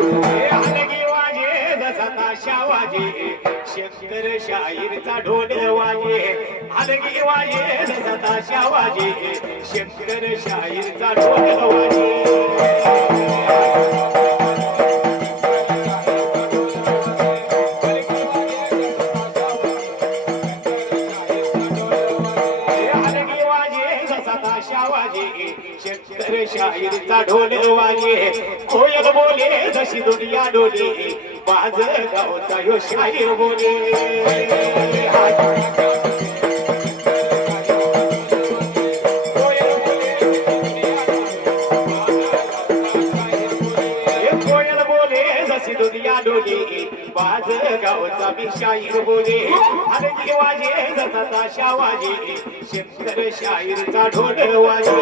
हलगी वाजे जसा ताशा वाजे शंकर शाहीरचा ढोल वाजे हलगी वाजे जसा ताशा वाजे शंकर शाहीरचा ढोल वाजे शंकर शाहीरचा ढोल वाजे कोयल बोले जशी दुनिया डोले बाज गावचा यो शाहीर बोले कोयल बोले जशी दुनिया डोले बाज गावचा मी शाहीर बोले हलगी वाजे जसा ताशा वाजे शंकर शाहीरचा ढोल वाजे